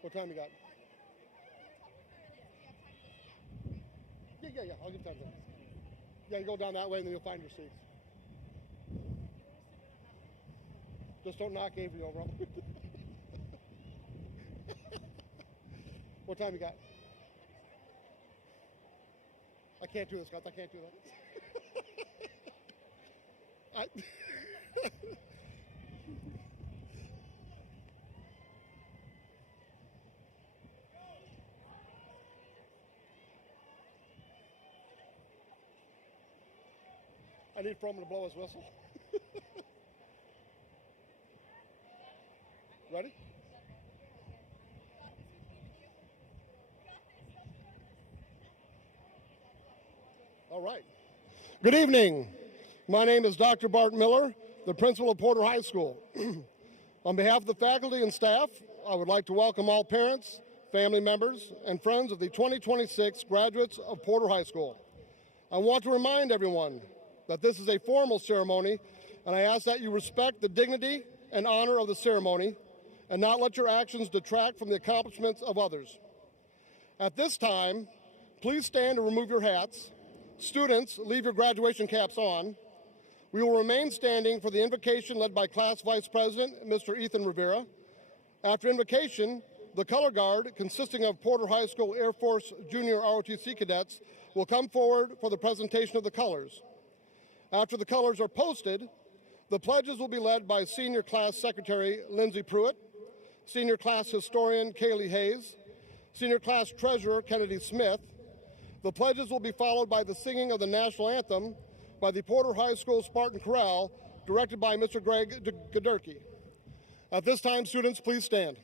What time you got? Yeah. I'll give time to. Yeah, you go down that way and then you'll find your seats. Just don't knock Avery over. What time you got? I can't do this, guys. I can't do that. I need Froman to blow his whistle. Ready? All right. Good evening. My name is Dr. Bart Miller, the principal of Porter High School. On behalf of the faculty and staff, I would like to welcome all parents, family members, and friends of the 2026 graduates of Porter High School. I want to remind everyone that this is a formal ceremony, and I ask that you respect the dignity and honor of the ceremony and not let your actions detract from the accomplishments of others. At this time, please stand and remove your hats. Students, leave your graduation caps on. We will remain standing for the invocation led by Class Vice President, Mr. Ethan Rivera. After invocation, the color guard, consisting of Porter High School Air Force Junior ROTC cadets, will come forward for the presentation of the colors. After the colors are posted, the pledges will be led by Senior Class Secretary Lindsay Pruitt, Senior Class Historian Kaylee Hayes, Senior Class Treasurer Kennedy Smith. The pledges will be followed by the singing of the national anthem by the Porter High School Spartan Chorale, directed by Mr. Greg Gadurki. At this time, students, please stand.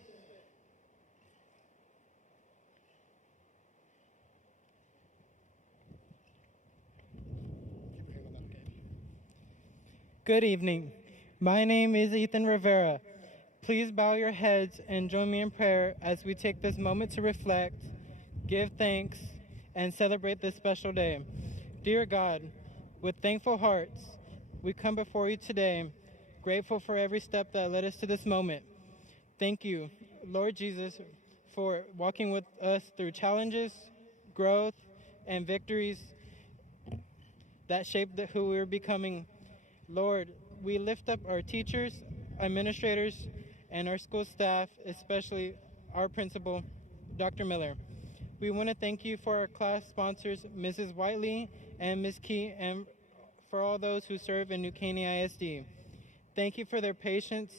Good evening. My name is Ethan Rivera. Please bow your heads and join me in prayer as we take this moment to reflect, give thanks, and celebrate this special day. Dear God, with thankful hearts, we come before you today, grateful for every step that led us to this moment. Thank you, Lord Jesus, for walking with us through challenges, growth, and victories that shaped who we're becoming. Lord, we lift up our teachers, administrators, and our school staff, especially our principal, Dr. Miller. We want to thank you for our class sponsors, Mrs. Whiteley and Ms. Key, and for all those who serve in New Caney ISD. Thank you for their patience,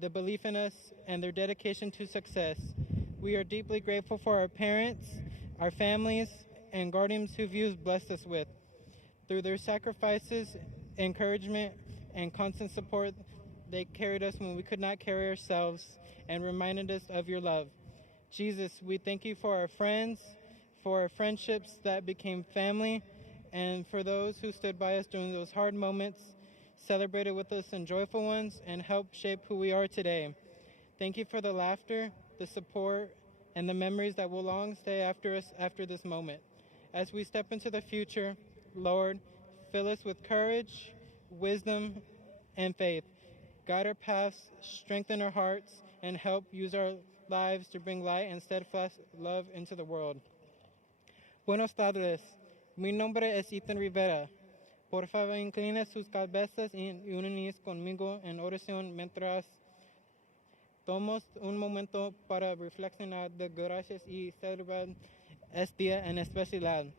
the belief in us, and their dedication to success. We are deeply grateful for our parents, our families, and guardians who you've blessed us with. Through their sacrifices, encouragement, and constant support, they carried us when we could not carry ourselves and reminded us of your love. Jesus, we thank you for our friends, for our friendships that became family, and for those who stood by us during those hard moments, celebrated with us in joyful ones, and helped shape who we are today. Thank you for the laughter, the support, and the memories that will long stay after us after this moment. As we step into the future, Lord, fill us with courage, wisdom, and faith. Guide our paths, strengthen our hearts, and help use our lives to bring light and steadfast love into the world. Buenos tardes. Mi nombre es Ethan Rivera. Por favor, incline sus cabezas y unirse conmigo en oración mientras tomamos un momento para reflexionar de gracias y celebrar este día en especial.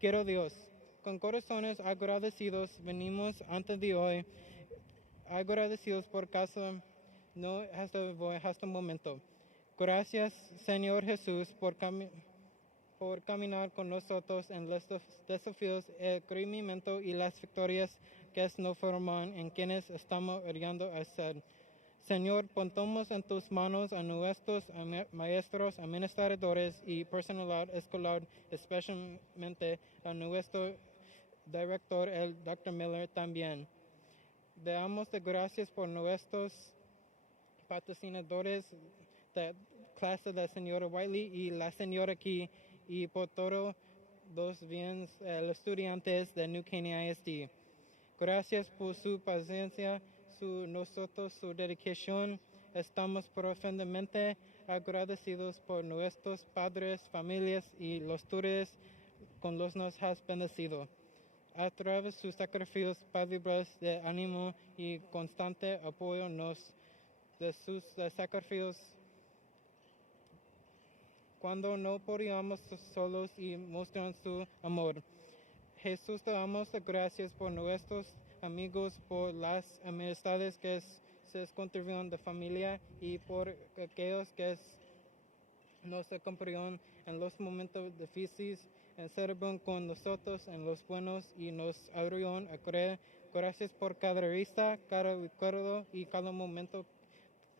Quiero Dios, con corazones agradecidos venimos ante de hoy, agradecidos por casa, no hasta el momento. Gracias, Señor Jesús, por caminar con nosotros en los desafíos, el crecimiento y las victorias que nos forman en quienes estamos orando a ser. Señor, ponemos en tus manos a nuestros maestros, administradores y personal escolar, especialmente a nuestro director, el Dr. Miller, también. Damos de gracias por nuestros patrocinadores de clase de la señora Wiley y la señora Key, y por todos los bienes los estudiantes de New Caney ISD. Gracias por su paciencia, su dedicación estamos profundamente agradecidos por nuestros padres, familias y los tutores con los nos has bendecido. A través de sus sacrificios, palabras de ánimo y constante apoyo de sus sacrificios cuando no podíamos solos y mostrar su amor. Jesús, te damos gracias por nuestros amigos, por las amistades que se contribuyen de familia y por aquellos que nos acompañan en los momentos difíciles, sirven con nosotros en los buenos y nos ayudan a creer. Gracias por cada risa, cada recuerdo y cada momento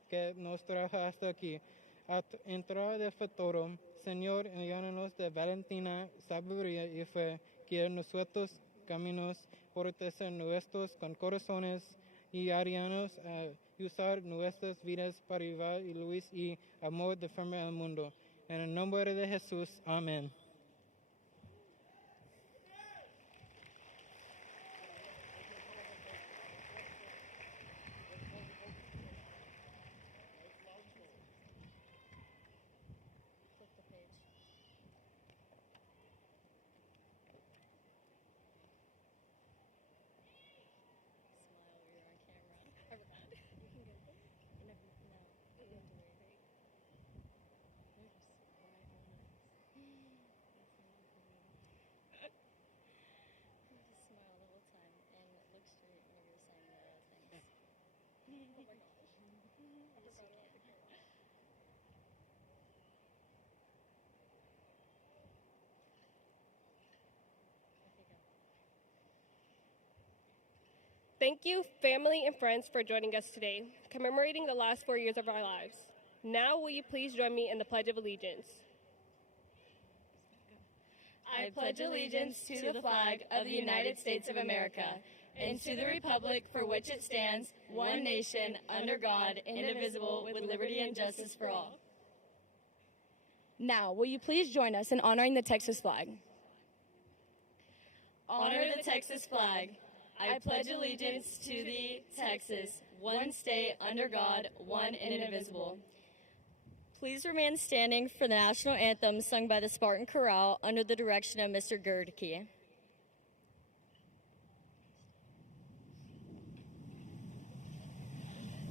que nos trajo hasta aquí. A entrar de futuro, Señor, llénanos de valentina, sabiduría y fe, que nuestros caminos fortalecer nuestros con corazones y arianos a usar nuestras vidas para llevar luz y amor de forma al mundo. En el nombre de Jesús, amén. Thank you, family and friends, for joining us today, commemorating the last 4 years of our lives. Now, will you please join me in the Pledge of Allegiance? I pledge allegiance to the flag of the United States of America and to the republic for which it stands, one nation, under God, indivisible, with liberty and justice for all. Now, will you please join us in honoring the Texas flag? Honor the Texas flag. I pledge allegiance to thee, Texas, one state, under God, one and indivisible. Please remain standing for the national anthem sung by the Spartan Chorale under the direction of Mr. Gerdke.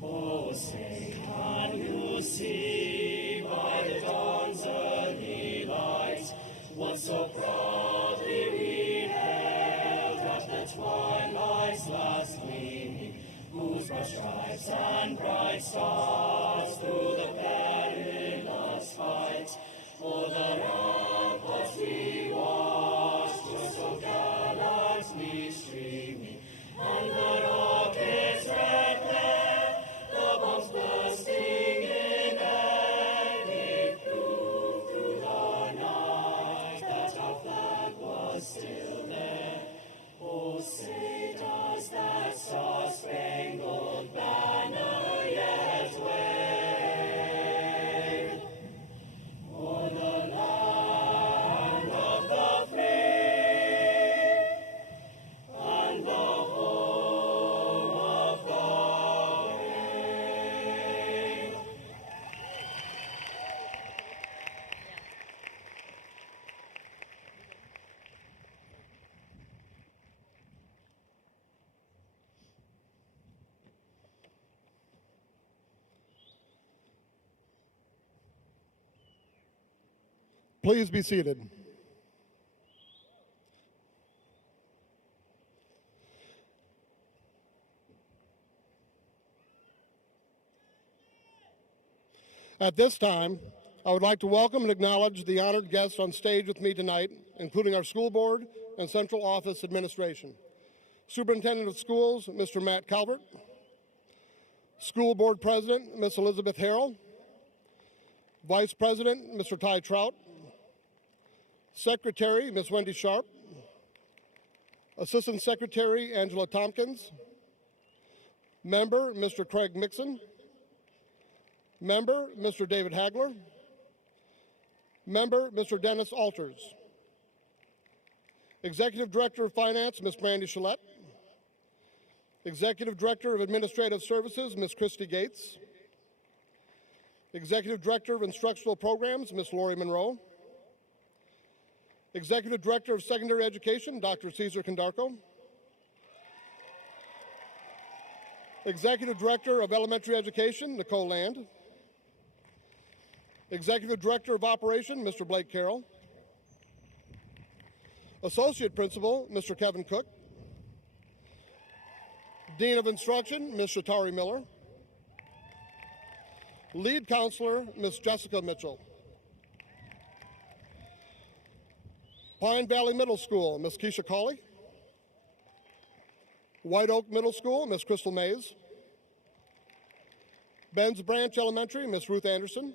Oh, say, can you see by the dawn's early light what so proudly we hailed at the twilight's last gleaming, whose broad stripes and bright stars through the perilous fight o'er the ramparts we watched were so gallantly streaming, and the rockets red glare, the bombs bursting in air, they proved through the night that our flag was still there. Oh, say does that star-spangled banner yet wave o'er the land of the free and the home of the brave? Please be seated. At this time, I would like to welcome and acknowledge the honored guests on stage with me tonight, including our school board and central office administration. Superintendent of Schools, Mr. Matt Calvert. School Board President, Ms. Elizabeth Harrell. Vice President, Mr. Ty Trout. Secretary, Ms. Wendy Sharp. Assistant Secretary, Angela Tompkins. Member, Mr. Craig Mixon. Member, Mr. David Hagler. Member, Mr. Dennis Alters. Executive Director of Finance, Ms. Brandy Chalette. Executive Director of Administrative Services, Ms. Christy Gates. Executive Director of Instructional Programs, Ms. Lori Monroe. Executive Director of Secondary Education, Dr. Cesar Condarco. Executive Director of Elementary Education, Nicole Land. Executive Director of Operation, Mr. Blake Carroll. Associate Principal, Mr. Kevin Cook. Dean of Instruction, Ms. Shatari Miller. Lead Counselor, Ms. Jessica Mitchell. Pine Valley Middle School, Ms. Keisha Cawley. White Oak Middle School, Ms. Crystal Mays. Benz Branch Elementary, Ms. Ruth Anderson.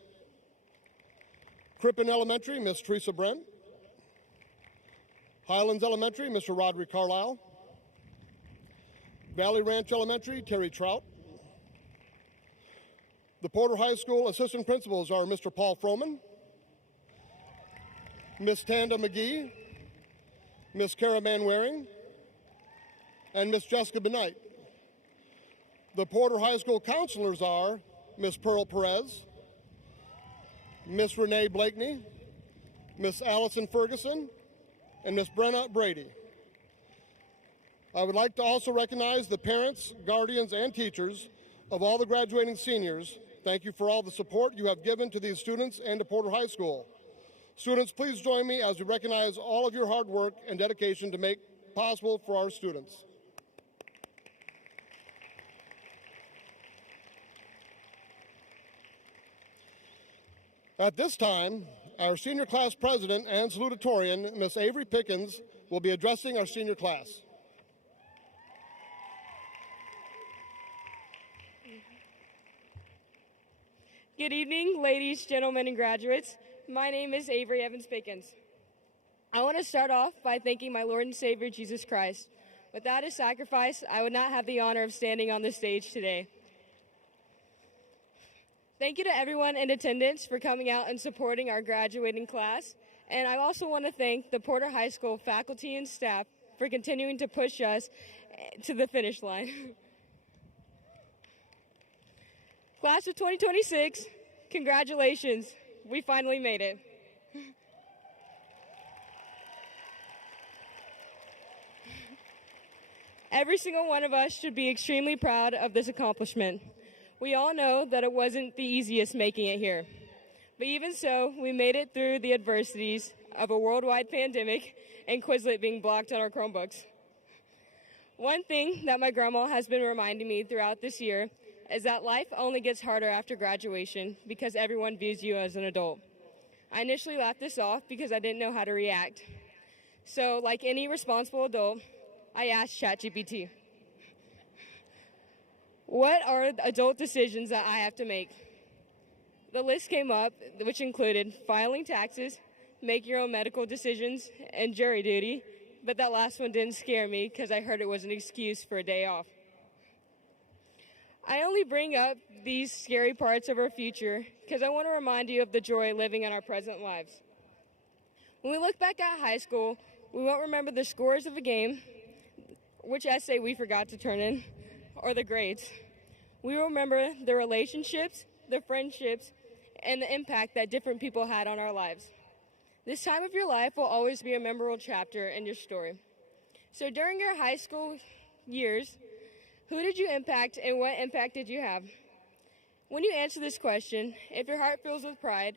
Crippen Elementary, Ms. Teresa Brent. Highlands Elementary, Mr. Roderick Carlisle. Valley Ranch Elementary, Terry Trout. The Porter High School assistant principals are Mr. Paul Froman, Ms. Tanda McGee, Ms. Kara Manwaring, and Ms. Jessica Benight. The Porter High School counselors are Ms. Pearl Perez, Ms. Renee Blakeney, Ms. Allison Ferguson, and Ms. Brenna Brady. I would like to also recognize the parents, guardians, and teachers of all the graduating seniors. Thank you for all the support you have given to these students and to Porter High School. Students, please join me as we recognize all of your hard work and dedication to make possible for our students. At this time, our senior class president and salutatorian, Ms. Avery Pickens, will be addressing our senior class. Good evening, ladies, gentlemen, and graduates. My name is Avery Evans Pickens. I want to start off by thanking my Lord and Savior, Jesus Christ. Without his sacrifice, I would not have the honor of standing on this stage today. Thank you to everyone in attendance for coming out and supporting our graduating class. And I also want to thank the Porter High School faculty and staff for continuing to push us to the finish line. Class of 2026, congratulations. We finally made it. Every single one of us should be extremely proud of this accomplishment. We all know that it wasn't the easiest making it here. But even so, we made it through the adversities of a worldwide pandemic and Quizlet being blocked on our Chromebooks. One thing that my grandma has been reminding me throughout this year is that life only gets harder after graduation because everyone views you as an adult. I initially laughed this off because I didn't know how to react. So, like any responsible adult, I asked ChatGPT, what are adult decisions that I have to make? The list came up, which included filing taxes, make your own medical decisions, and jury duty, but that last one didn't scare me because I heard it was an excuse for a day off. I only bring up these scary parts of our future because I want to remind you of the joy living in our present lives. When we look back at high school, we won't remember the scores of a game, which essay we forgot to turn in, or the grades. We will remember the relationships, the friendships, and the impact that different people had on our lives. This time of your life will always be a memorable chapter in your story. So during your high school years, who did you impact and what impact did you have? When you answer this question, if your heart fills with pride,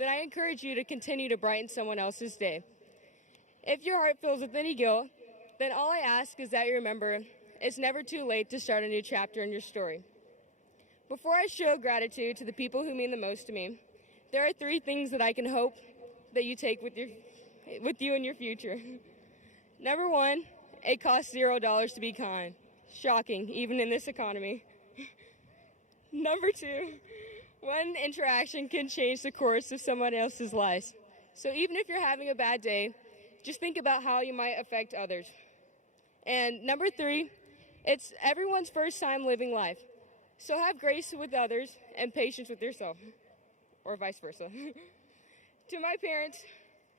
then I encourage you to continue to brighten someone else's day. If your heart fills with any guilt, then all I ask is that you remember it's never too late to start a new chapter in your story. Before I show gratitude to the people who mean the most to me, there are 3 things that I can hope that you take with you in your future. Number 1, it costs $0 to be kind. Shocking, even in this economy. Number 2, one interaction can change the course of someone else's life. So even if you're having a bad day, just think about how you might affect others. And number 3, it's everyone's first time living life. So have grace with others and patience with yourself, or vice versa. To my parents,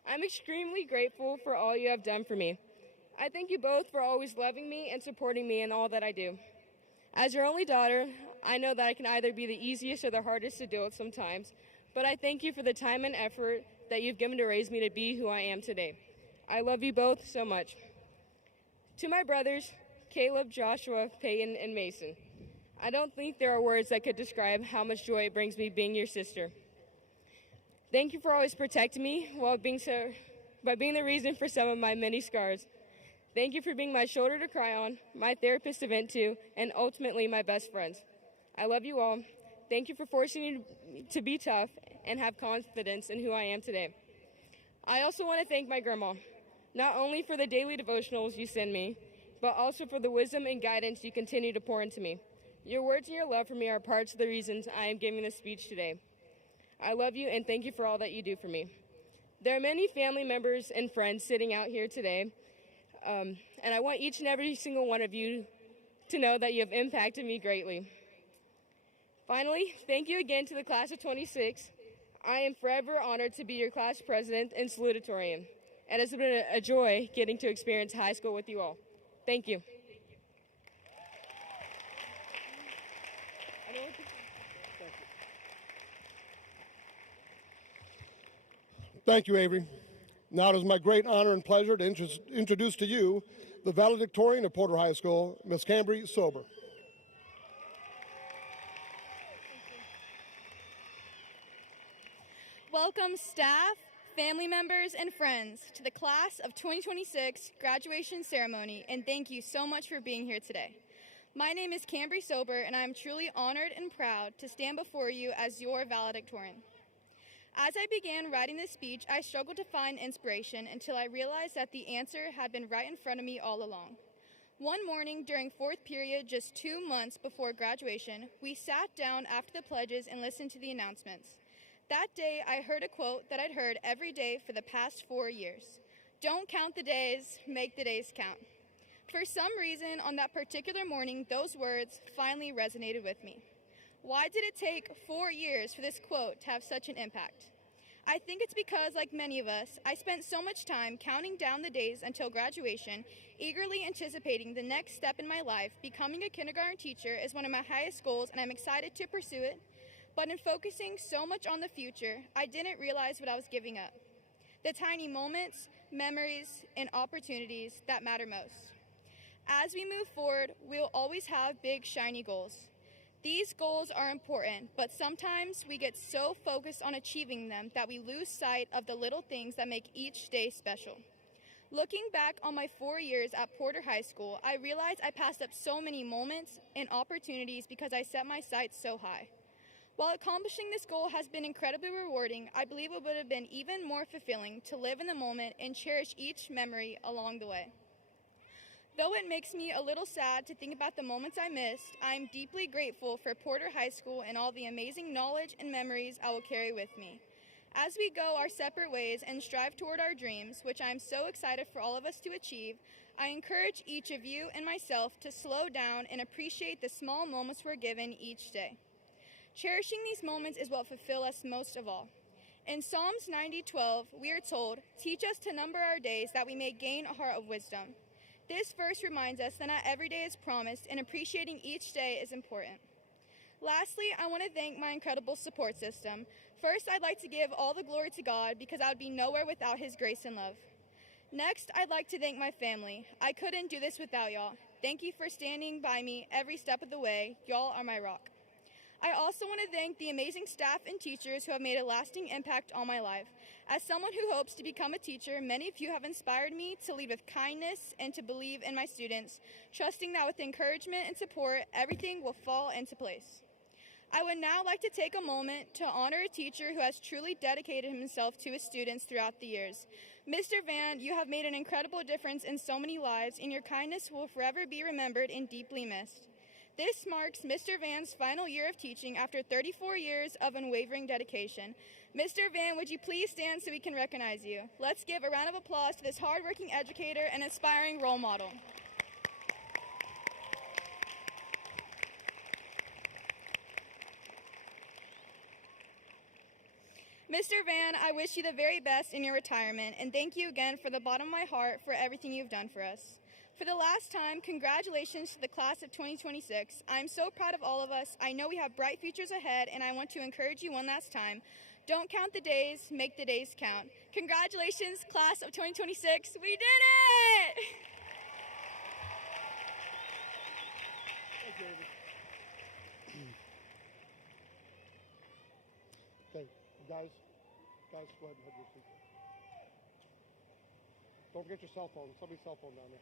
I'm extremely grateful for all you have done for me. I thank you both for always loving me and supporting me in all that I do. As your only daughter, I know that I can either be the easiest or the hardest to deal with sometimes, but I thank you for the time and effort that you've given to raise me to be who I am today. I love you both so much. To my brothers, Caleb, Joshua, Peyton, and Mason, I don't think there are words that could describe how much joy it brings me being your sister. Thank you for always protecting me by being the reason for some of my many scars. Thank you for being my shoulder to cry on, my therapist to vent to, and ultimately my best friends. I love you all. Thank you for forcing me to be tough and have confidence in who I am today. I also want to thank my grandma, not only for the daily devotionals you send me, but also for the wisdom and guidance you continue to pour into me. Your words and your love for me are parts of the reasons I am giving this speech today. I love you and thank you for all that you do for me. There are many family members and friends sitting out here today, and I want each and every single one of you to know that you have impacted me greatly. Finally, thank you again to the class of 26. I am forever honored to be your class president and salutatorian. It has been a joy getting to experience high school with you all. Thank you. Thank you, Avery. Now it is my great honor and pleasure to introduce to you the valedictorian of Porter High School, Ms. Caney Sober. Welcome staff, family members, and friends to the class of 2026 graduation ceremony, and thank you so much for being here today. My name is Caney Sober, and I am truly honored and proud to stand before you as your valedictorian. As I began writing this speech, I struggled to find inspiration until I realized that the answer had been right in front of me all along. One morning during fourth period, just 2 months before graduation, we sat down after the pledges and listened to the announcements. That day, I heard a quote that I'd heard every day for the past 4 years. Don't count the days, make the days count. For some reason, on that particular morning, those words finally resonated with me. Why did it take 4 years for this quote to have such an impact? I think it's because, like many of us, I spent so much time counting down the days until graduation, eagerly anticipating the next step in my life. Becoming a kindergarten teacher is one of my highest goals, and I'm excited to pursue it. But in focusing so much on the future, I didn't realize what I was giving up. The tiny moments, memories, and opportunities that matter most. As we move forward, we'll always have big, shiny goals. These goals are important, but sometimes we get so focused on achieving them that we lose sight of the little things that make each day special. Looking back on my 4 years at Porter High School, I realized I passed up so many moments and opportunities because I set my sights so high. While accomplishing this goal has been incredibly rewarding, I believe it would have been even more fulfilling to live in the moment and cherish each memory along the way. Though it makes me a little sad to think about the moments I missed, I am deeply grateful for Porter High School and all the amazing knowledge and memories I will carry with me. As we go our separate ways and strive toward our dreams, which I am so excited for all of us to achieve, I encourage each of you and myself to slow down and appreciate the small moments we're given each day. Cherishing these moments is what fulfill us most of all. In Psalms 90:12, we are told, "Teach us to number our days that we may gain a heart of wisdom." This verse reminds us that not every day is promised, and appreciating each day is important. Lastly, I want to thank my incredible support system. First, I'd like to give all the glory to God because I would be nowhere without His grace and love. Next, I'd like to thank my family. I couldn't do this without y'all. Thank you for standing by me every step of the way. Y'all are my rock. I also want to thank the amazing staff and teachers who have made a lasting impact on my life. As someone who hopes to become a teacher, many of you have inspired me to lead with kindness and to believe in my students, trusting that with encouragement and support, everything will fall into place. I would now like to take a moment to honor a teacher who has truly dedicated himself to his students throughout the years. Mr. Van, you have made an incredible difference in so many lives, and your kindness will forever be remembered and deeply missed. This marks Mr. Van's final year of teaching after 34 years of unwavering dedication. Mr. Van, would you please stand so we can recognize you? Let's give a round of applause to this hardworking educator and inspiring role model. Mr. Van, I wish you the very best in your retirement, and thank you again from the bottom of my heart for everything you've done for us. For the last time, congratulations to the class of 2026. I'm so proud of all of us. I know we have bright futures ahead, and I want to encourage you one last time. Don't count the days, make the days count. Congratulations, class of 2026. We did it! Okay, guys, go ahead and have your seat. Don't forget your cell phone. Somebody's cell phone down there.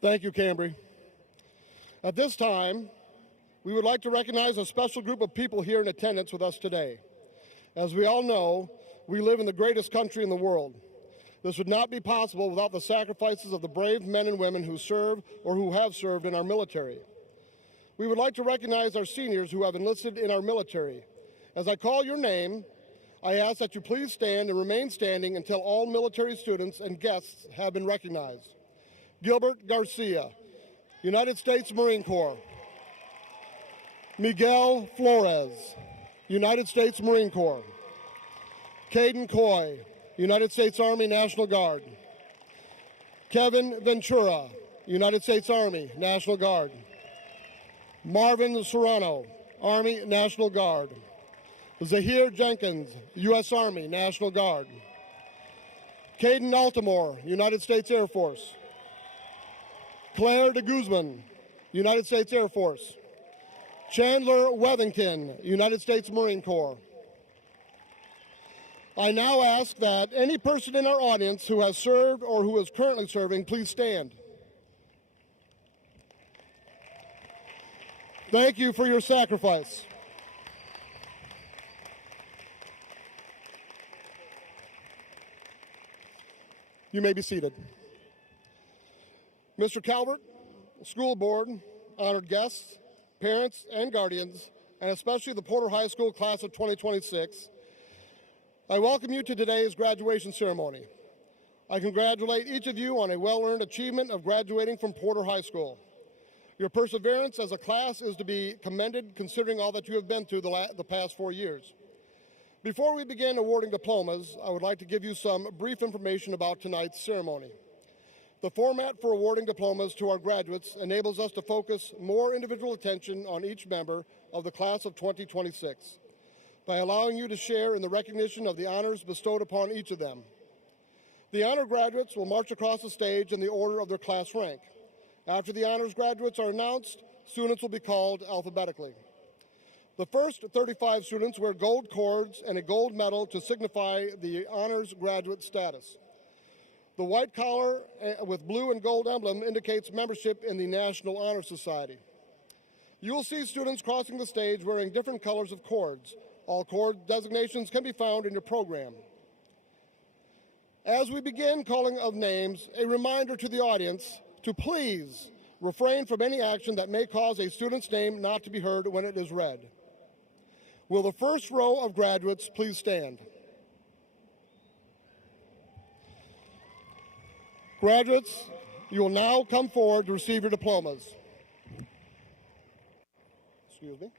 Thank you, Cambry. At this time, we would like to recognize a special group of people here in attendance with us today. As we all know, we live in the greatest country in the world. This would not be possible without the sacrifices of the brave men and women who serve or who have served in our military. We would like to recognize our seniors who have enlisted in our military. As I call your name, I ask that you please stand and remain standing until all military students and guests have been recognized. Gilbert Garcia, United States Marine Corps. Miguel Flores, United States Marine Corps. Caden Coy, United States Army National Guard. Kevin Ventura, United States Army National Guard. Marvin Serrano, Army National Guard. Zahir Jenkins, U.S. Army National Guard. Caden Altamore, United States Air Force. Claire de Guzman, United States Air Force. Chandler Wethington, United States Marine Corps. I now ask that any person in our audience who has served or who is currently serving, please stand. Thank you for your sacrifice. You may be seated. Mr. Calvert, school board, honored guests, parents and guardians, and especially the Porter High School class of 2026, I welcome you to today's graduation ceremony. I congratulate each of you on a well-earned achievement of graduating from Porter High School. Your perseverance as a class is to be commended considering all that you have been through the past 4 years. Before we begin awarding diplomas, I would like to give you some brief information about tonight's ceremony. The format for awarding diplomas to our graduates enables us to focus more individual attention on each member of the class of 2026 by allowing you to share in the recognition of the honors bestowed upon each of them. The honor graduates will march across the stage in the order of their class rank. After the honors graduates are announced, students will be called alphabetically. The first 35 students wear gold cords and a gold medal to signify the honors graduate status. The white collar with blue and gold emblem indicates membership in the National Honor Society. You will see students crossing the stage wearing different colors of cords. All cord designations can be found in your program. As we begin calling of names, a reminder to the audience to please refrain from any action that may cause a student's name not to be heard when it is read. Will the first row of graduates please stand? Graduates, you will now come forward to receive your diplomas. Excuse me.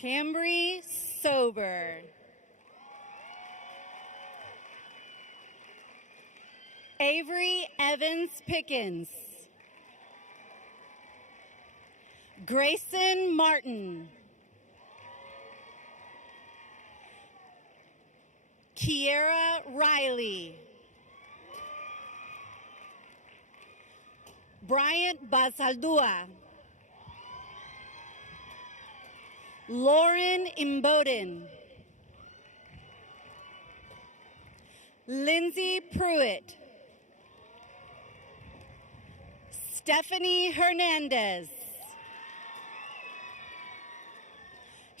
Cambry Sober. Avery Evans Pickens. Grayson Martin. Kiera Riley. Bryant Basaldua. Lauren Imboden. Lindsay Pruitt. Stephanie Hernandez.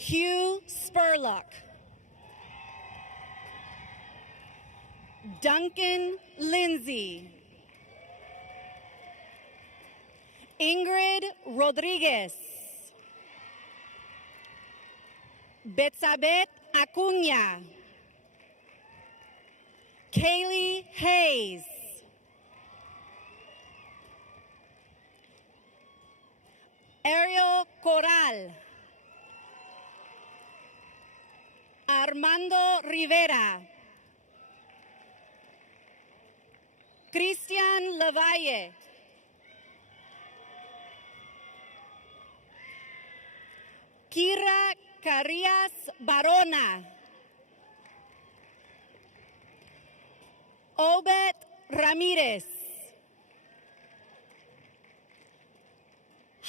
Hugh Spurlock. Duncan Lindsay. Ingrid Rodriguez. Betsabeth Acuña. Kaylee Hayes. Ariel Corral. Armando Rivera. Christian Lavalle. Kira Carías Barona. Obed Ramirez.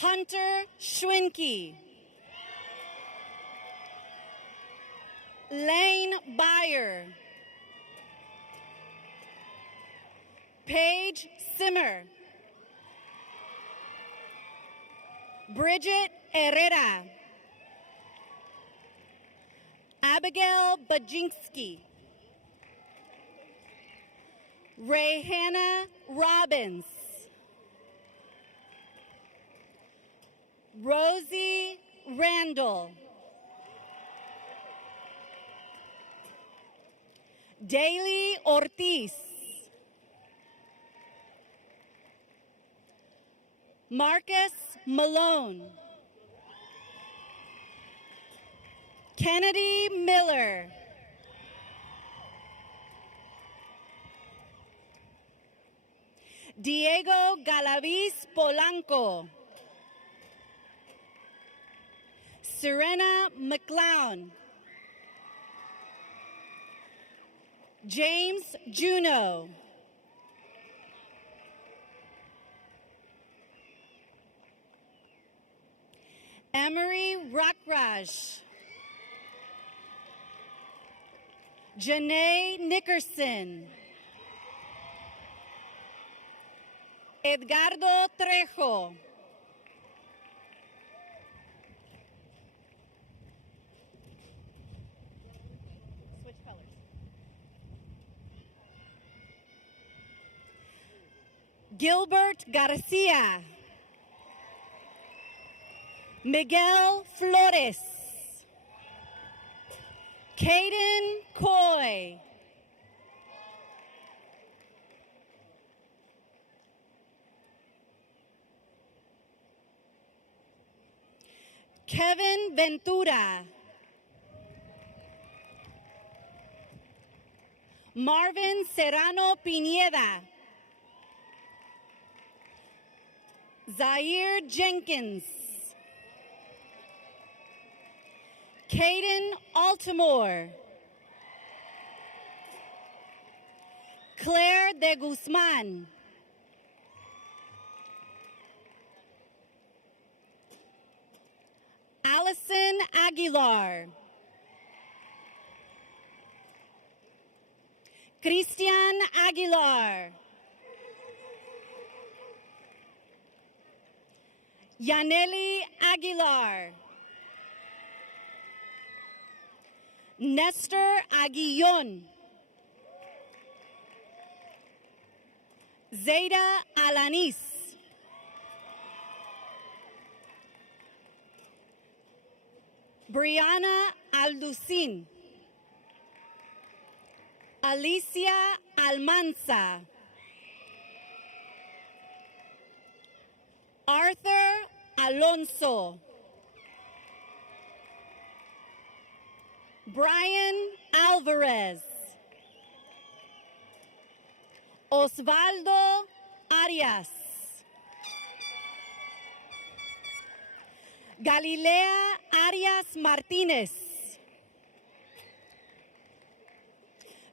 Hunter Schwinke. Lane Byer. Paige Simmer. Bridget Herrera. Abigail Bajinski. Rayhanna Robbins. Rosie Randall. Daly Ortiz. Marcus Malone. Kennedy Miller. Diego Galaviz Polanco. Serena McClown. James Juno. Emery Rockraj. Janae Nickerson. Edgardo Trejo. Switch colors. Gilbert Garcia. Miguel Flores. Caden Coy. Kevin Ventura. Marvin Serrano Pineda. Zaire Jenkins. Caden Altamore. Claire de Guzman. Allison Aguilar. Christian Aguilar. Yaneli Aguilar. Nestor Aguillon. Zeta Alanis. Brianna Alducin. Alicia Almanza. Arthur Alonso. Brian Alvarez. Osvaldo Arias. Galilea Arias Martinez.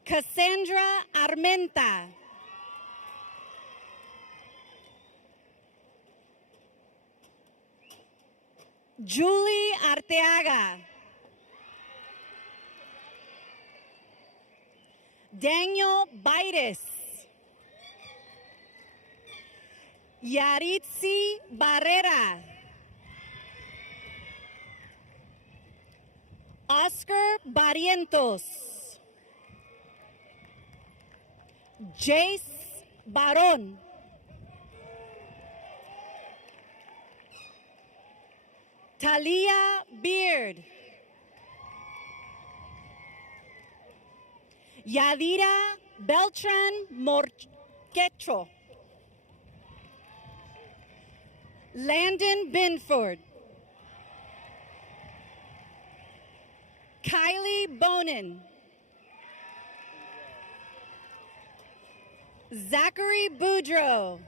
Cassandra Armenta. Julie Arteaga. Daniel Baites. Yaritzi Barrera. Oscar Barrientos. Jace Baron. Talia Beard. Yadira Beltran Morquecho. Landon Binford. Kylie Bonin. Zachary Boudreau.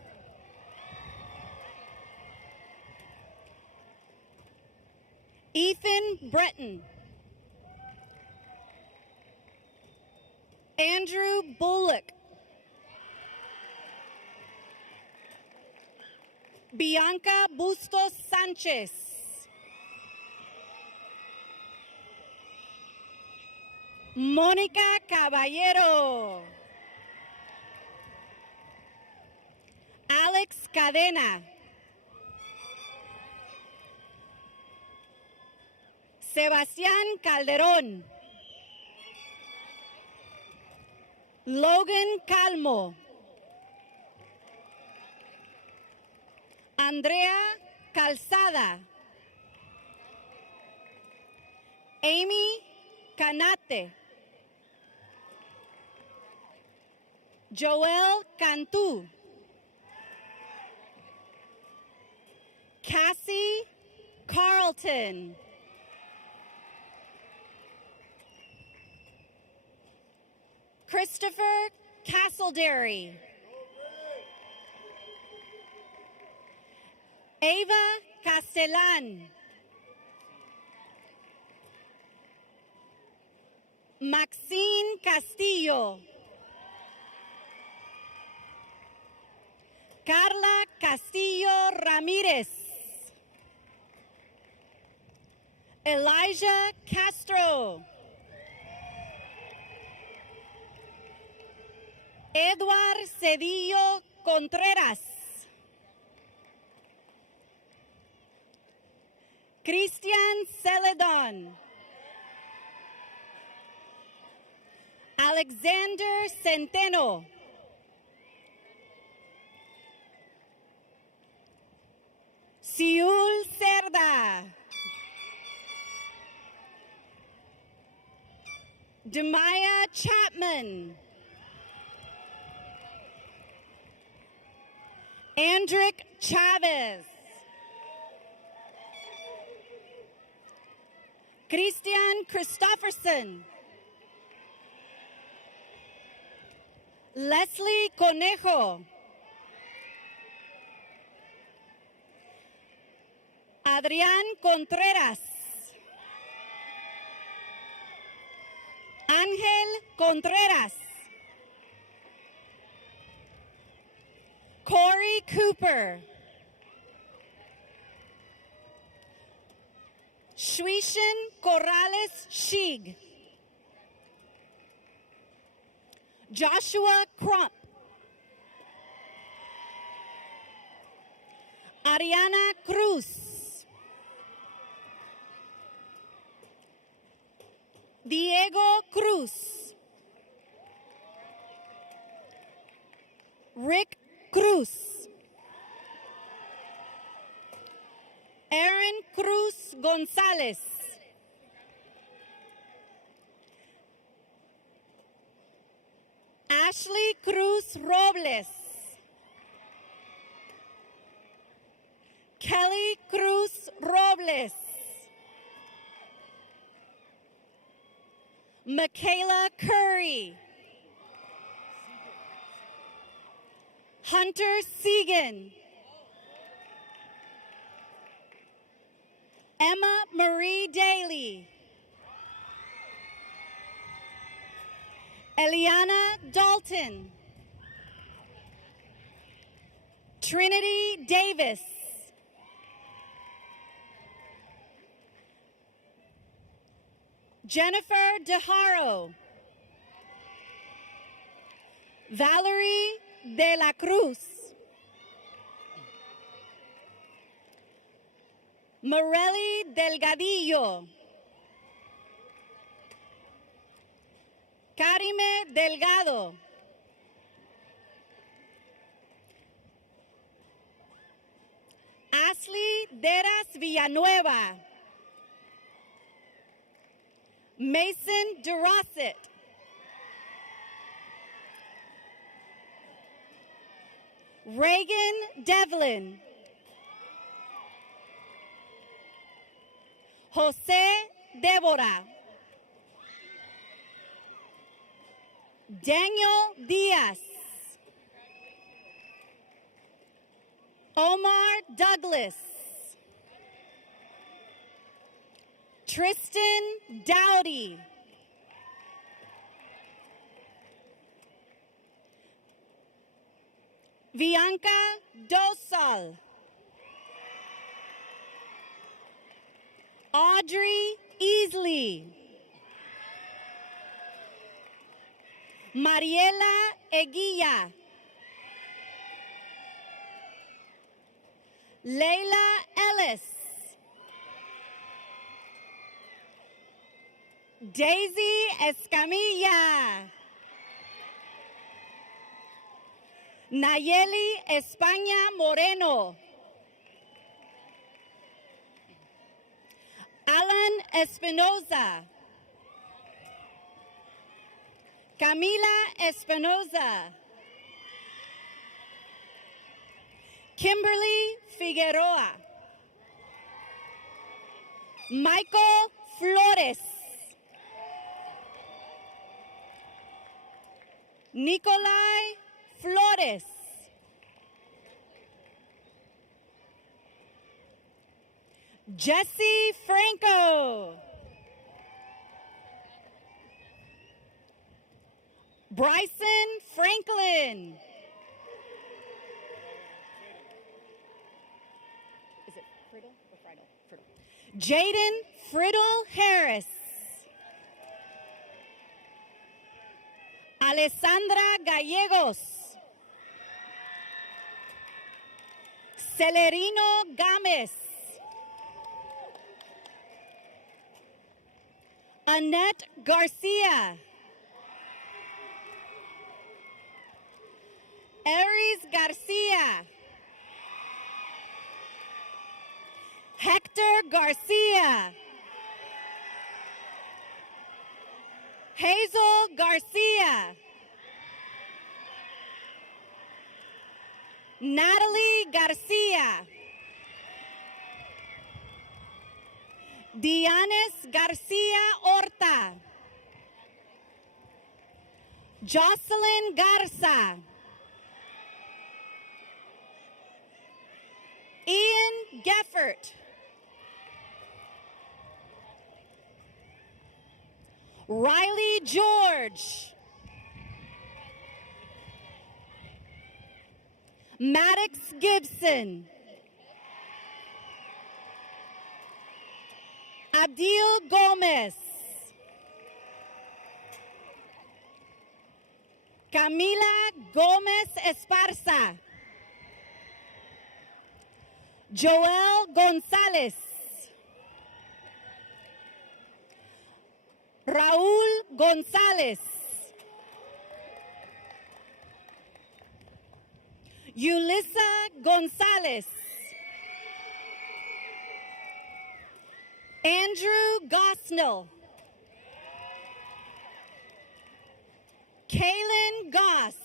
Ethan Breton. Andrew Bullock. Bianca Bustos Sanchez. Mónica Caballero. Alex Cadena. Sebastián Calderón. Logan Calmo. Andrea Calzada. Amy Canate. Joel Cantu. Cassie Carlton. Christopher Castleberry. Ava Castellan. Maxine Castillo. Carla Castillo Ramirez. Elijah Castro. Edward Cedillo Contreras. Christian Celedon. Alexander Centeno. Siul Cerda. Demaya Chapman. Andrick Chavez. Christian Christofferson. Leslie Conejo. Adrián Contreras. Ángel Contreras. Corey Cooper. Shuishan Corrales Shig. Joshua Crump. Ariana Cruz. Diego Cruz. Rick Cruz. Aaron Cruz Gonzalez. Ashley Cruz Robles. Kelly Cruz Robles. Michaela Curry. Hunter Segan. Emma Marie Daly. Eliana Dalton. Trinity Davis. Jennifer DeHaro. Valerie De La Cruz. Morelli Delgadillo. Karime Delgado. Ashley Deras Villanueva. Mason DeRosset. Reagan Devlin. Jose Deborah. Daniel Diaz. Omar Douglas. Tristan Dowdy. Bianca Dosal. Audrey Easley. Mariela Eguilla. Leila Ellis. Daisy Escamilla. Nayeli España Moreno. Alan Espinoza. Camila Espinoza. Kimberly Figueroa. Michael Flores. Nicolai Flores. Jesse Franco. Bryson Franklin. Is it Friddle or Friddle? Friddle. Jaden Friddle Harris. Alessandra Gallegos. Celerino Gámez. Annette Garcia. Aries Garcia. Hector Garcia. Hazel Garcia. Natalie Garcia. Dianis Garcia Horta. Jocelyn Garza. Ian Geffert. Riley George. Maddox Gibson. Abdil Gomez. Camila Gomez Esparza. Joel Gonzalez. Raúl González. Yulissa González. Andrew Gosnell. Kaylin Goss.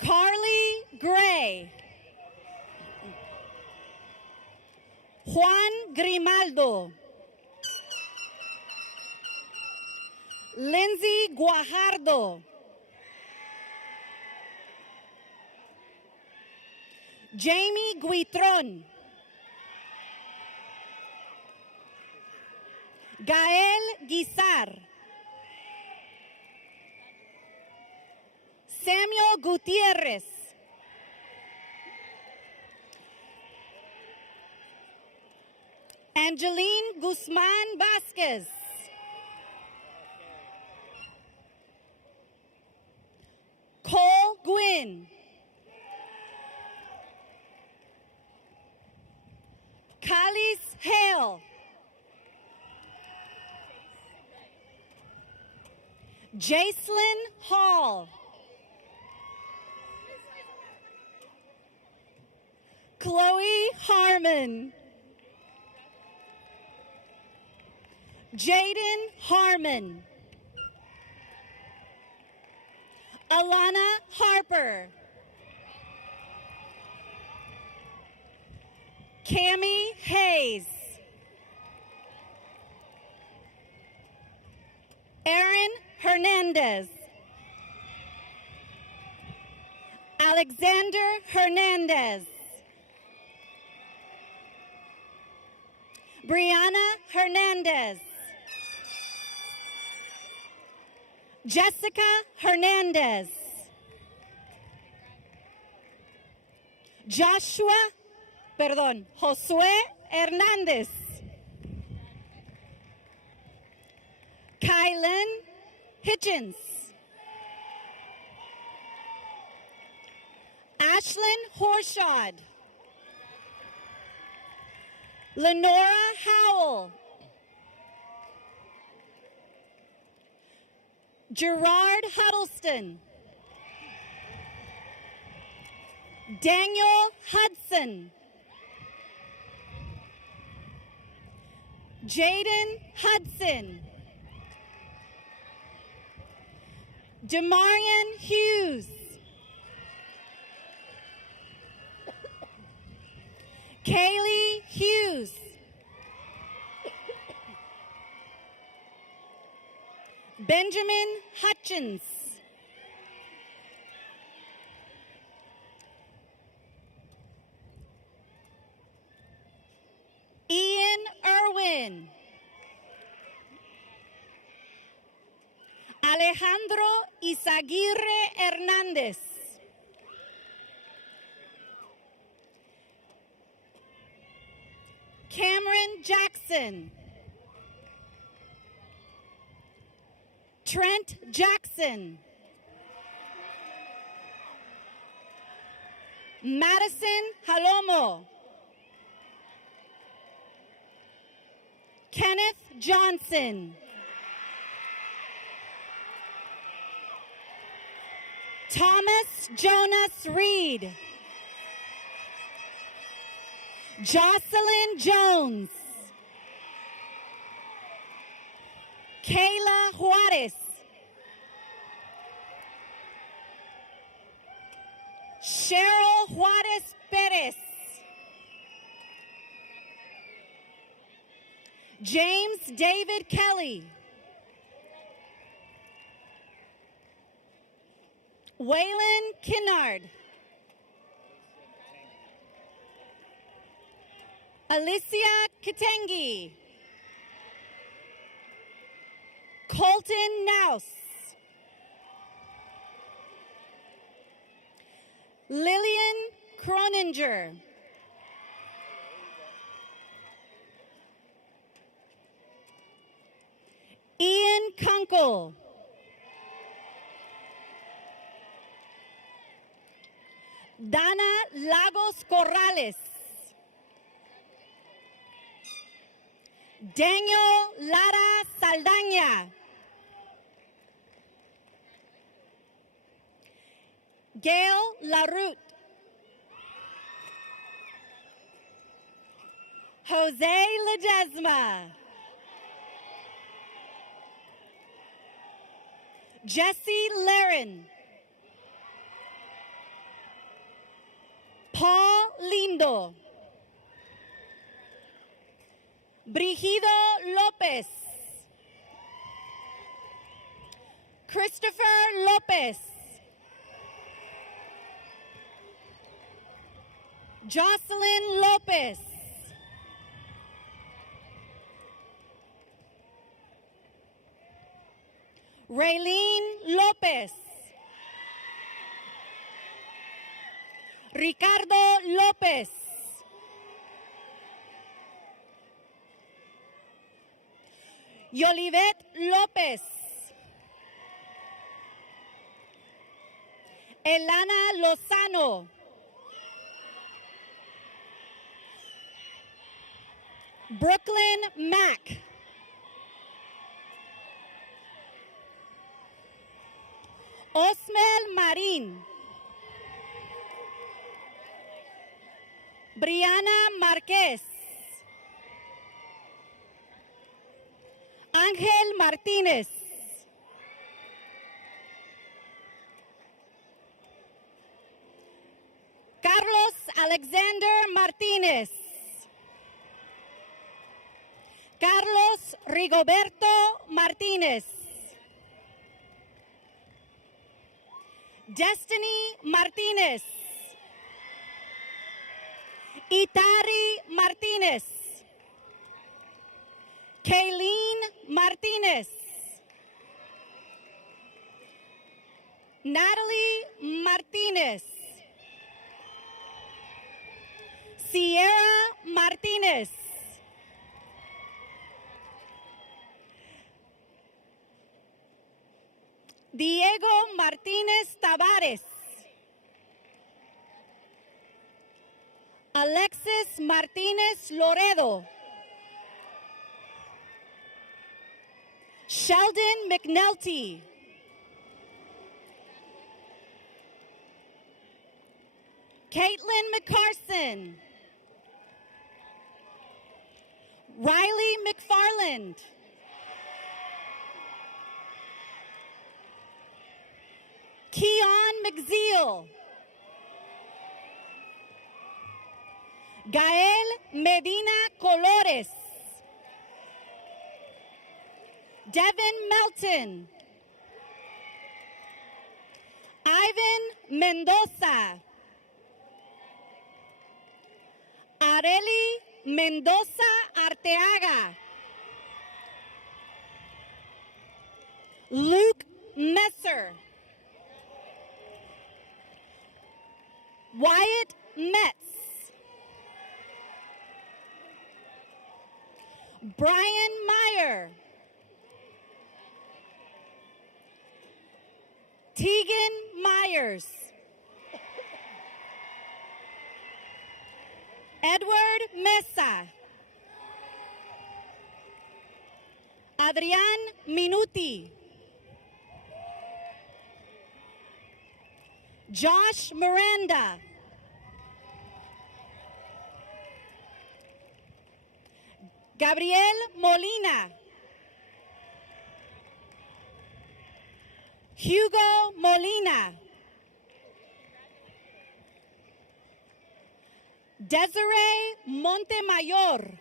Carly Gray. Juan Grimaldo. Lindsay Guajardo. Jamie Guitron. Gael Guizar. Samuel Gutierrez. Angeline Guzman Vasquez. Cole Gwynn. Callis Hale. Jacelyn Hall. Chloe Harmon. Jaden Harmon. Alana Harper. Cami Hayes. Aaron Hernandez. Alexander Hernandez. Brianna Hernandez. Jessica Hernandez. Josué Hernandez. Kylan Hitchens. Ashlyn Horshad. Lenora Howell. Gerard Huddleston. Daniel Hudson. Jaden Hudson. Demarion Hughes. Kaylee Hughes. Benjamin Hutchins. Ian Irwin. Alejandro Izaguirre Hernández. Cameron Jackson. Trent Jackson. Madison Halomo. Kenneth Johnson. Thomas Jonas Reed. Jocelyn Jones. Kayla Juarez. Cheryl Juarez Perez. James David Kelly. Waylon Kinnard. Alicia Katengi. Colton Naus. Lillian Croninger. Ian Kunkel. Dana Lagos Corrales. Daniel Lara Saldaña. Gail LaRute. Jose Ledesma. Jesse Laren. Paul Lindo. Brigido Lopez. Christopher Lopez. Jocelyn Lopez. Raylene Lopez. Ricardo Lopez. Yolivet Lopez. Elana Lozano. Brooklyn Mack. Osmel Marín. Brianna Márquez. Ángel Martínez. Carlos Alexander Martínez. Carlos Rigoberto Martínez. Destiny Martínez. Itari Martínez. Kayleen Martínez. Natalie Martínez. Sierra Martínez. Diego Martínez Tavares. Alexis Martínez Loredo. Sheldon McNulty. Caitlin McCarson. Riley McFarland. Keon McZeal. Gael Medina Colores. Devin Melton. Ivan Mendoza. Areli Mendoza Arteaga. Luke Messer. Wyatt Metz. Brian Meyer. Tegan Myers. Edward Mesa. Adrián Minuti. Josh Miranda. Gabriel Molina. Hugo Molina. Desiree Montemayor.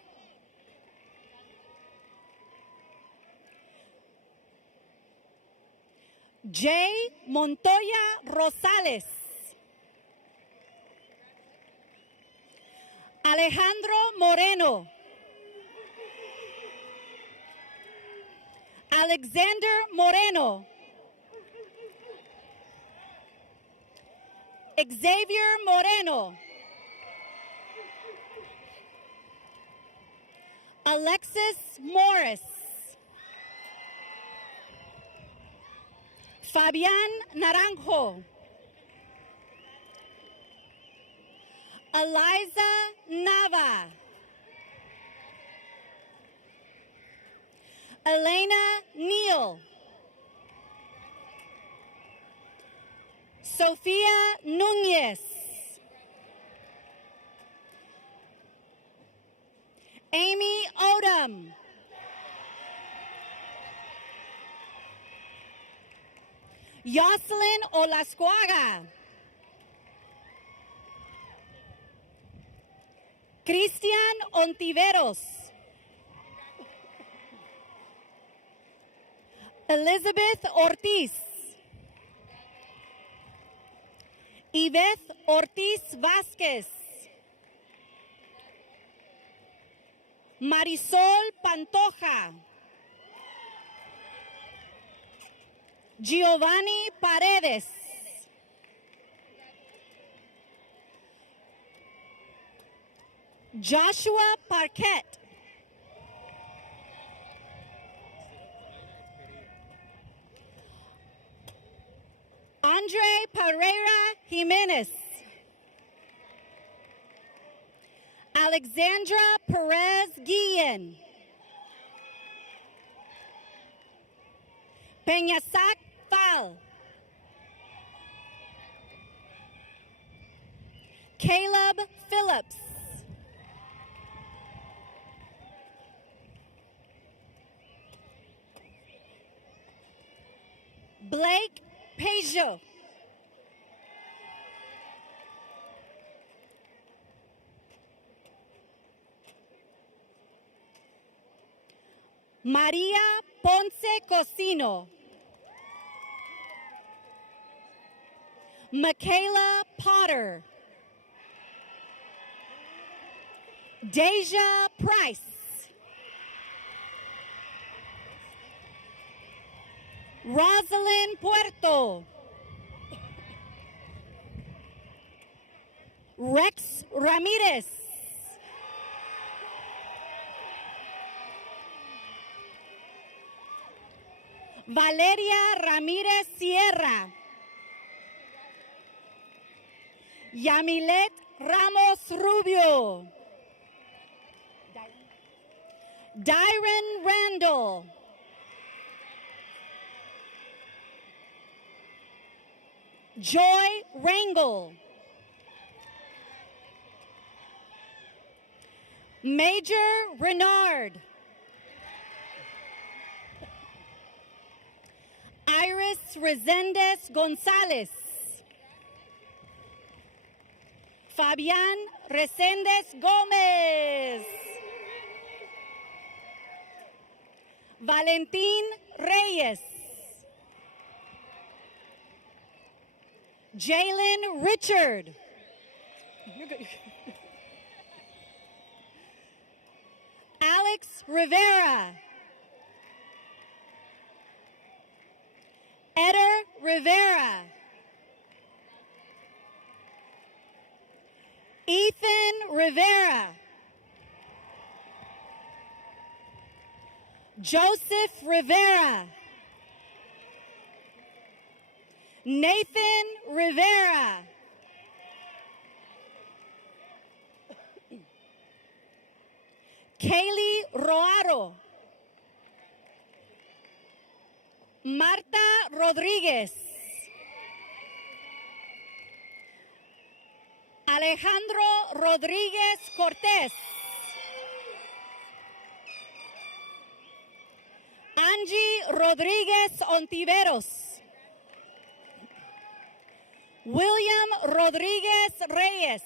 Jay Montoya Rosales. Alejandro Moreno. Alexander Moreno. Xavier Moreno. Alexis Morris. Fabian Naranjo. Eliza Nava. Elena Neal. Sofia Núñez. Amy Odom. Jocelyn Olascuaga. Cristian Ontiveros. Elizabeth Ortiz. Yvette Ortiz Vázquez. Marisol Pantoja. Giovanni Paredes. Joshua Parquet. Andre Pereira Jimenez. Alexandra Perez Guillen. Peñasac Fal. Caleb Phillips. Blake Peugeot. Maria Ponce Cosino. Michaela Potter. Deja Price. Rosalind Puerto. Rex Ramirez. Valeria Ramirez Sierra. Yamilet Ramos Rubio. Dyron Randall. Joy Rangel. Major Renard. Iris Resendez Gonzalez. Fabian Resendez Gomez. Valentín Reyes. Jalen Richard. You're good. Alex Rivera. Eder Rivera. Ethan Rivera. Joseph Rivera. Nathan Rivera. Kaylee Roaro. Marta Rodríguez. Alejandro Rodríguez Cortés. Angie Rodríguez Ontiveros. William Rodríguez Reyes.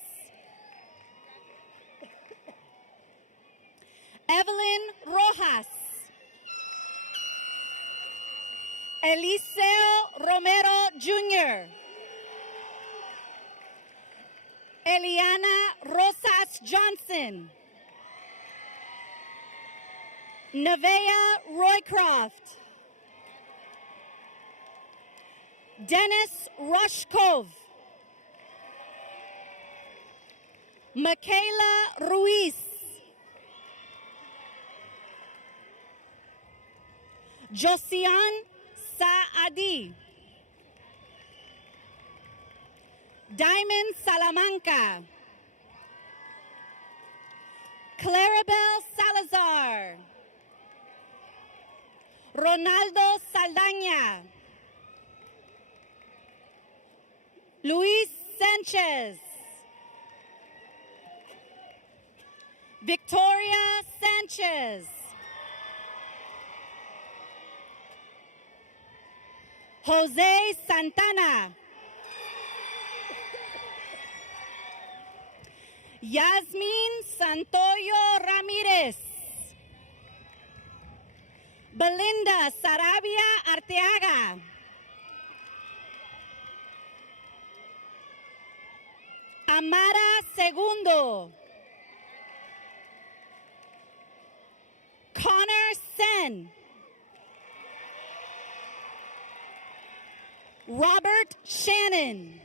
Evelyn Rojas. Eliseo Romero Jr. Eliana Rosas Johnson. Nevaeh Roycroft. Dennis Rushkov. Michaela Ruiz. Josian Saadi. Diamond Salamanca. Clarabel Salazar. Ronaldo Saldaña. Luis Sanchez. Victoria Sanchez. Jose Santana. Yasmin Santoyo Ramirez. Belinda Sarabia Arteaga. Amara Segundo. Connor Sen. Robert Shannon.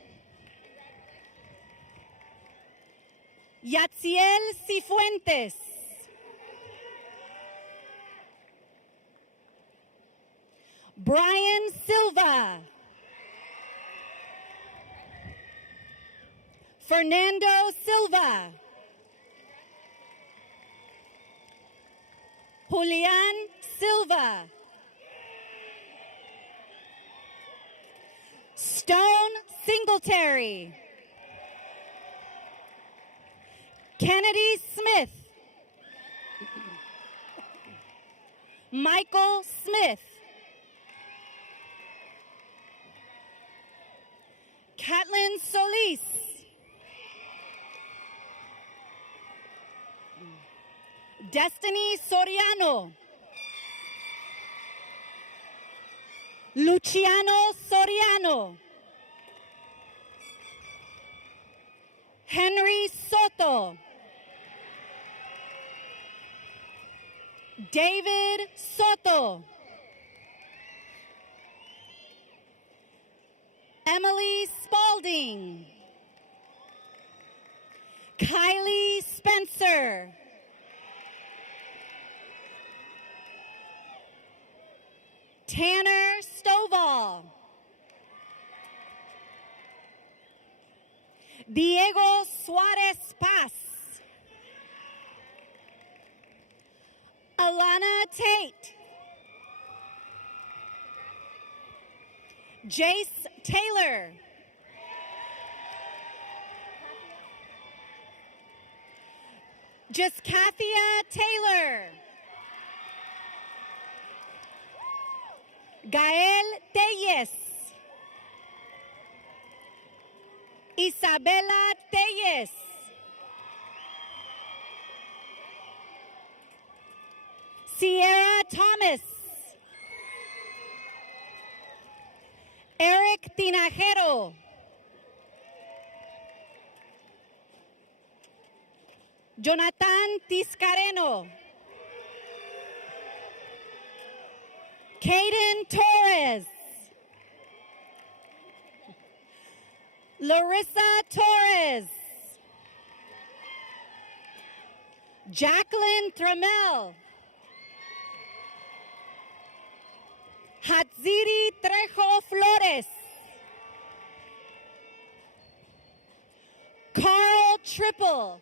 Yatziel Cifuentes. Brian Silva. Fernando Silva. Julian Silva. Stone Singletary. Kennedy Smith. Michael Smith. Catlin Solis. Destiny Soriano. Luciano Soriano. Henry Soto. David Soto. Emily Spalding. Kylie Spencer. Tanner Stovall. Diego Suarez Paz. Alana Tate. Jace Taylor. Jascathia Taylor. Gael Telles. Isabela Telles. Sierra Thomas. Eric Tinajero. Jonathan Tiscareno. Caden Torres. Larissa Torres. Jacqueline Tramel. Hatziri Trejo Flores. Carl Triple.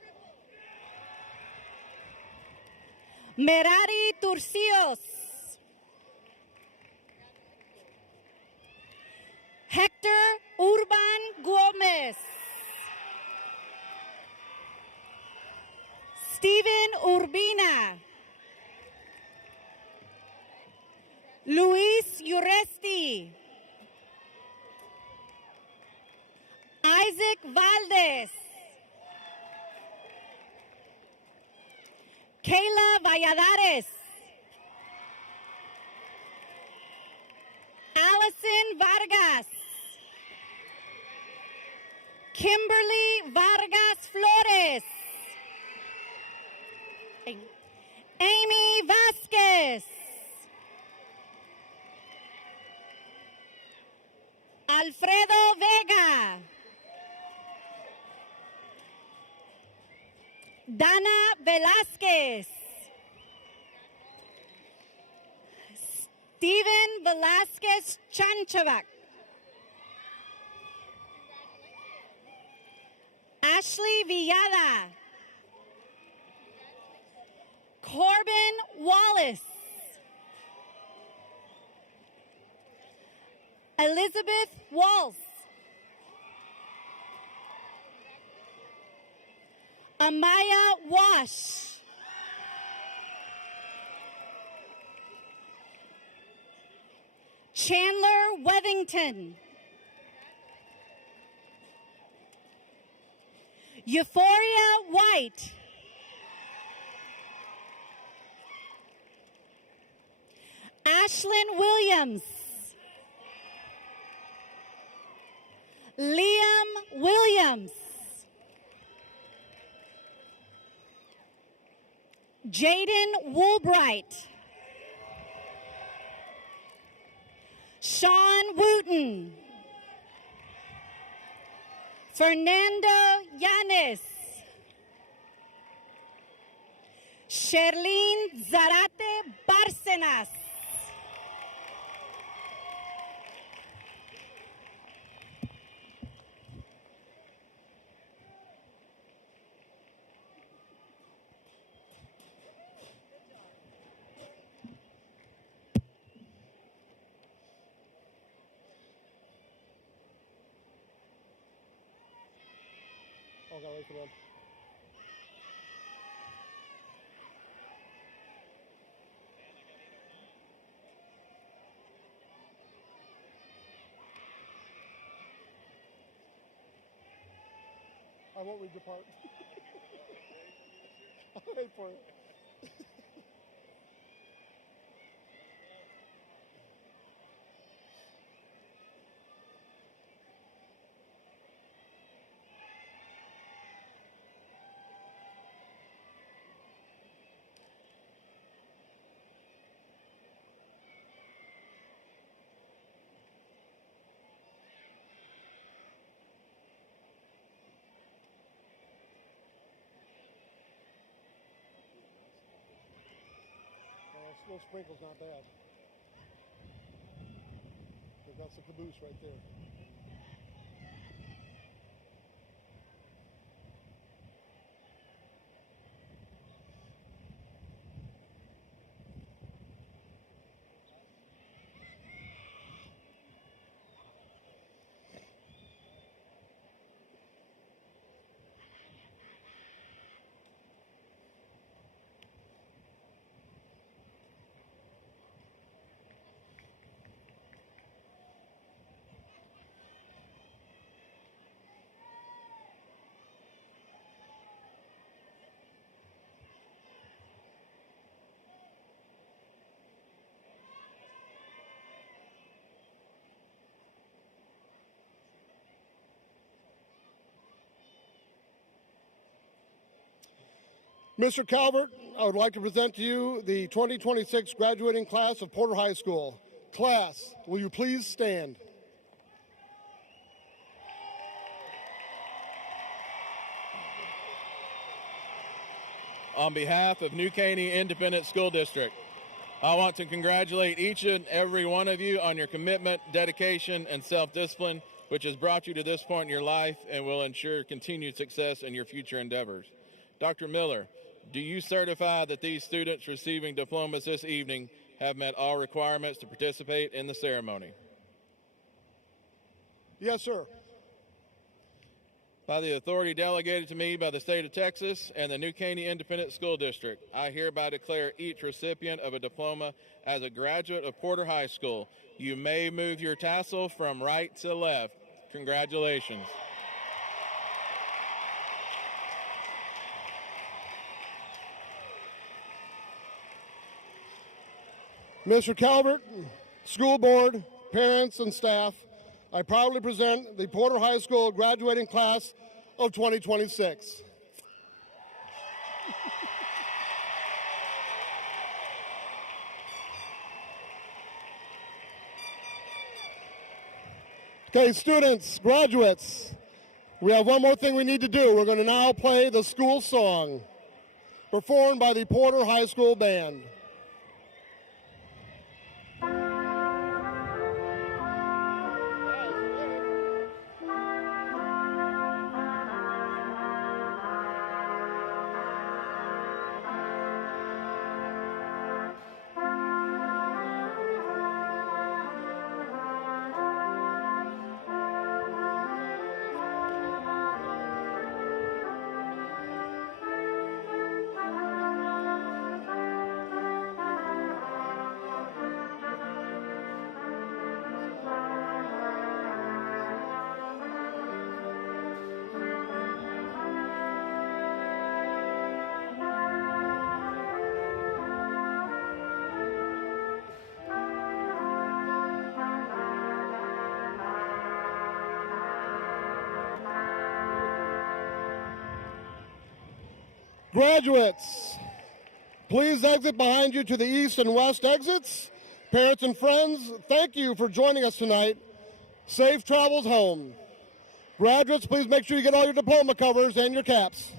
Merari Turcios. Hector Urban Gomez. Steven Urbina. Luis Uresti. Isaac Valdez. Kayla Valladares. Allison Vargas. Kimberly Vargas Flores. Amy Vasquez. Alfredo Vega. Dana Velázquez. Steven Velázquez Chanchavac. Ashley Villada. Corbin Wallace. Elizabeth Walsh. Amaya Wash. Chandler Wethington. Euphoria White. Ashlyn Williams. Liam Williams. Jaden Woolbright. Sean Wooten. Fernando Yanes. Sherlyn Zarate Bárcenas. Oh, gotta wait for them. I won't read your part. I'll wait for it. Little sprinkle's not bad. That's the caboose right there. Mr. Calvert, I would like to present to you the 2026 graduating class of Porter High School. Class, will you please stand? On behalf of New Caney Independent School District, I want to congratulate each and every one of you on your commitment, dedication, and self-discipline, which has brought you to this point in your life and will ensure continued success in your future endeavors. Dr. Miller, do you certify that these students receiving diplomas this evening have met all requirements to participate in the ceremony? Yes, sir. By the authority delegated to me by the state of Texas and the New Caney Independent School District, I hereby declare each recipient of a diploma as a graduate of Porter High School. You may move your tassel from right to left. Congratulations. Mr. Calvert, school board, parents, and staff, I proudly present the Porter High School graduating class of 2026. Okay, students, graduates, we have one more thing we need to do. We're going to now play the school song performed by the Porter High School Band. Graduates, please exit behind you to the east and west exits. Parents and friends, thank you for joining us tonight. Safe travels home. Graduates, please make sure you get all your diploma covers and your caps.